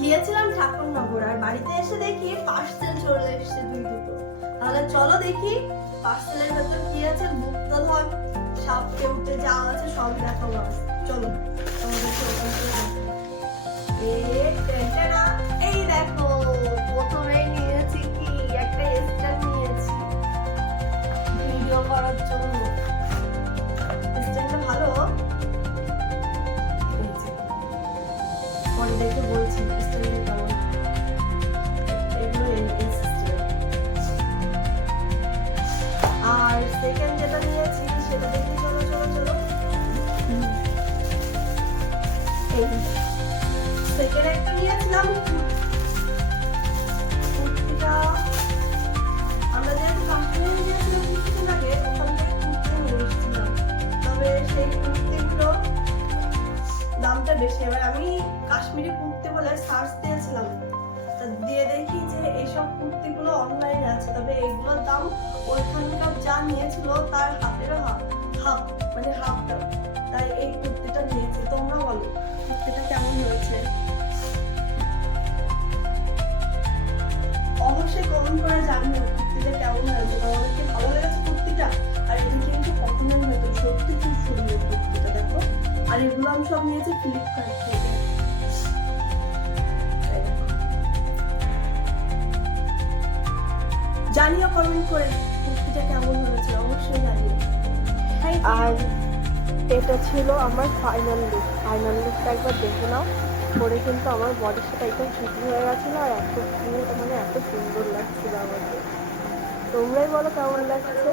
গিয়েছিলাম ঠাকুরনগর, আর বাড়িতে এসে দেখি পার্সেল চলে এসেছে দুটো। তাহলে চলো দেখি পার্সেলের ভেতর কি আছে। গুপ্তধন, সাপকে উঠে যা আছে সব দেখাবো আজ। চলো তোমাদেরকে ওখান থেকে দেখাই। এই দেখো, প্রথমেই নিয়েছি কি একটা স্ট্যান্ড নিয়েছি ভিডিও করার জন্য। স্ট্যান্ডটা ভালো, পরে দেখে বলছি স্ট্যান্ডটা কেমন। এগুলো এই সিস্টেম। আর সেকেন্ড যেটা নিয়েছি সেটা দেখি, চলো চলো চলো। এই সেকেন্ড একটা নিয়েছিলাম কুর্তিটা। আমরা যেহেতু কাশ্মীরে গিয়েছিলাম কিছুদিন আগে, ওখান থেকে কুর্তি নিয়ে এসেছিলাম। তবে সেই কুর্তিগুলো দামটা বেশি। এবার আমি কাশ্মীরি কুর্তি বলে সার্চ দিয়েছিলাম, দিয়ে দেখি যে এইসব কুর্তিগুলো অনলাইনে আছে, তবে এগুলোর দাম ওইখানকার যা নিয়েছিল তার হাফেরও হাফ, মানে হাফটা। তাই এই কুর্তিটা নিয়েছি। তোমরা বলো কুর্তিটা কেমন হয়েছে? অবশ্যই কমেন্ট করে জানিও কুর্তিটা কেমন হয়েছে। তোমাদের কি ভালো লেগেছে কুর্তিটা? আর এটা কিন্তু কটনের ভেতর, সত্যি খুব সুন্দর কুর্তিটা, দেখো। আর এগুলো আমি সব নিয়েছি ফ্লিপকার্ট থেকে। জানিও কমেন্ট করে কুর্তিটা কেমন হয়েছে, অবশ্যই জানিও। আর এটা ছিল আমার ফাইনাল লুক। ফাইনাল লুকটা একবার দেখে নাও। পরে কিন্তু আমার বডির সাথে একদম ফিট হয়ে গেছিলো, আর এত কিউট, মানে এত সুন্দর লাগছিল আমাকে। তোমরাই বলো কেমন লাগছে।